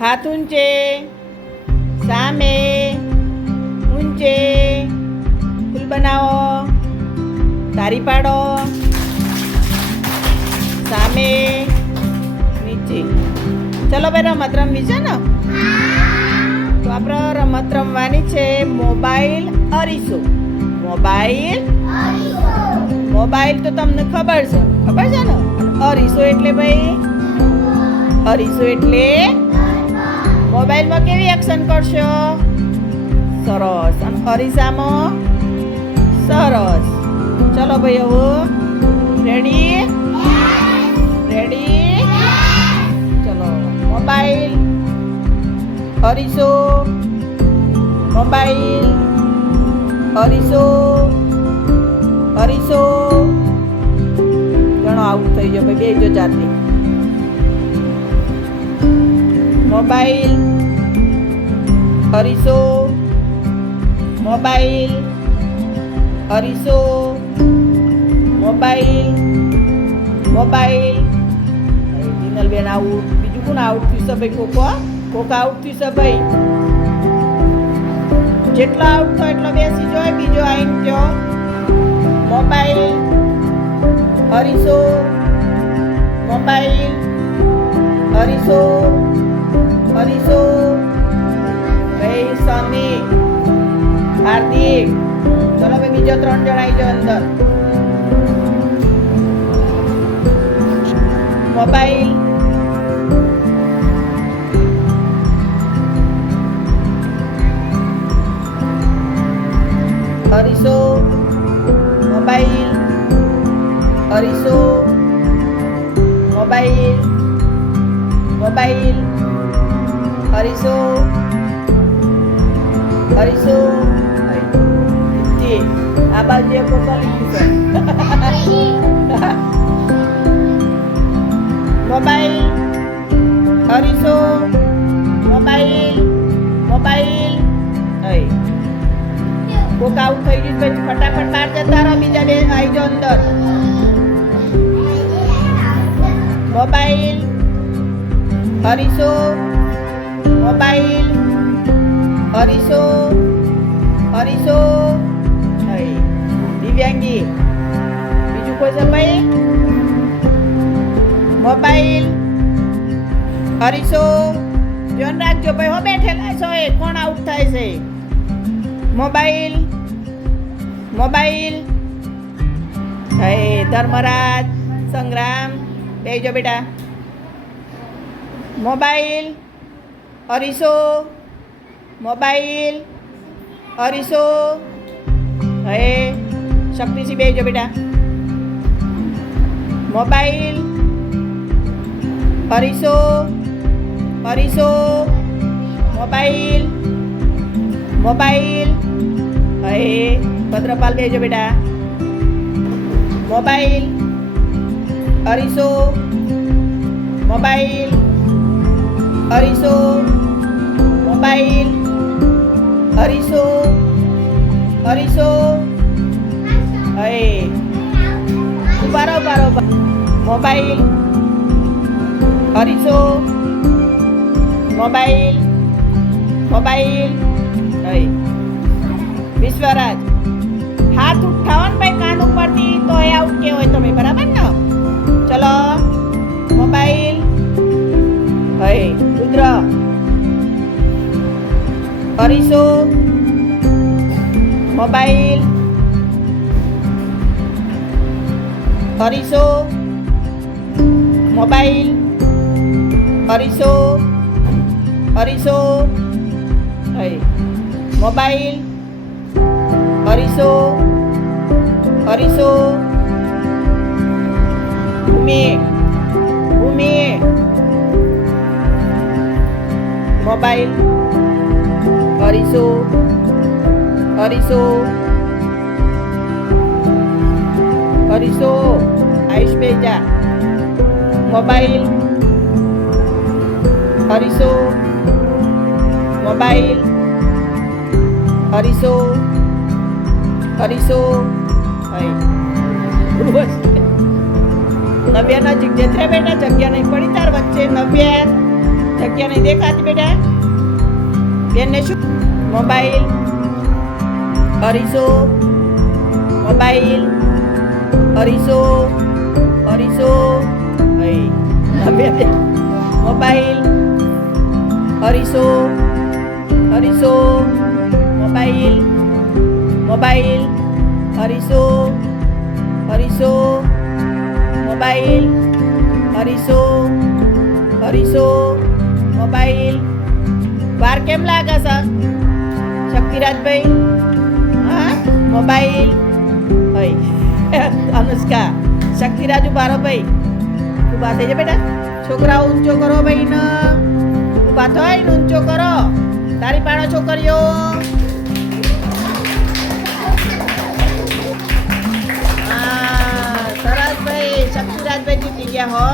હાથ ઊંચે, સામે, ઊંચે, ફૂલ બનાવો, તારી પાડો, સામે, નીચે. ચલો ભાઈ રમત રમવી છે ને? તો આપણે રમત રમવાની છે મોબાઈલ અરીસો. મોબાઈલ તો તમને ખબર છે ને? અરીસો એટલે ભાઈ અરીસો એટલે મોબાઈલમાં કેવી એક્શન કરશો? સરસ. અને અરીસામાં સરસ. ચલો ભાઈ હવે રેડી? ચલો મોબાઈલ અરીસો, મોબાઈલ અરીસો, અરીસો. ઘણો આઉટ થઈ ગયો ભાઈ, બેજો જાતે. મોબાઈલ અરીસો, મોબાઈલ અરીસો, મોબાઈલ જીનલબેન આઉટ. બીજું કોણ આઉટ થયું છે ભાઈ? કોક આઉટ થયું છે ભાઈ. જેટલો આઉટ થાય એટલો બેસી જાય. બીજો આઈન કયો? મોબાઈલ અરીસો, મોબાઈલ અરીસો, અરીસો. ભાઈ સમી, હાર્દિક. ચલો ભાઈ બીજો 3 જણ આવી જાઓ અંદર. મોબાઈલ અરીસો, મોબાઈલ અરીસો, મોબાઈલ અરીસો, અરીસો. આ બાજુ કોકા લીધું છે. મોબાઈલ અરીસો, મોબાઈલ કોક આઉટ થઈ ગયું પછી ફટાફટ બહાર જતા રહો. બીજા બે આવી જાઓ અંદર. મોબાઈલ અરીસો, મોબાઈલ અરીસો, અરીસો. દિવ્યાંગી બીજું કોઈ છે ભાઈ? મોબાઈલ અરીસો. ધ્યાન રાખજો ભાઈ, હો બેઠેલા છો એ કોણ આઉટ થાય છે? મોબાઈલ ધર્મરાજ, સંગ્રામ, બેજો બેટા. મોબાઈલ અરીસો, મોબાઈલ અરીસો. શક્તિસિંહ બેજો બેટા. મોબાઈલ અરીસો, મોબાઈલ ભદ્રપાલ બેજો બેટા. મોબાઈલ અરીસો, મોબાઈલ અરીસો, મોબાઈલ અરીસો, અરીસો. ઉભારો. મોબાઈલ અરીસો, મોબાઈલ વિશ્વરાજ. હાથ ઉઠાવો ને ભાઈ કાન ઉપરથી તો એ આઉટ કહેવાય તમે, બરાબર ને? ચલો મોબાઈલ રુદ્ર અરીસો, મોબાઈલ અરીસો, મોબાઈલ અરીસો, મોબાઈલ અરીસો, ભૂમિ મોબાઈલ અરીસો, આયુષ બેજા. મોબાઈલ અરીસો, મોબાઈલ અરીસો, નવ્યા નજીક જત્રે બેટા, જગ્યા નહીં પડી તાર વચ્ચે. નવ્યા જગ્યા નહીં દેખાતી બેટા બેનને શું મોબાઈલ અરીસો મોબાઈલ અરીસો અરીસો મોબાઈલ અરીસો અરીસો મોબાઈલ મોબાઈલ અરીસો અરીસો મોબાઈલ અરીસો અરીસો મોબાઈલ વાર કેમ લાગે છે શક્તિરાજભાઈ હા મોબાઈલ અનુષ્કા શક્તિરાજ ઉભા ભાઈ ઉભા થઈ જાય બેટા છોકરા ઊંચો કરો ભાઈ ને ઉભા થાય ને ઊંચો કરો તારી પાડો છોકરીઓ હા સરસ ભાઈ શક્તિરાજભાઈ જીતી ગયા હો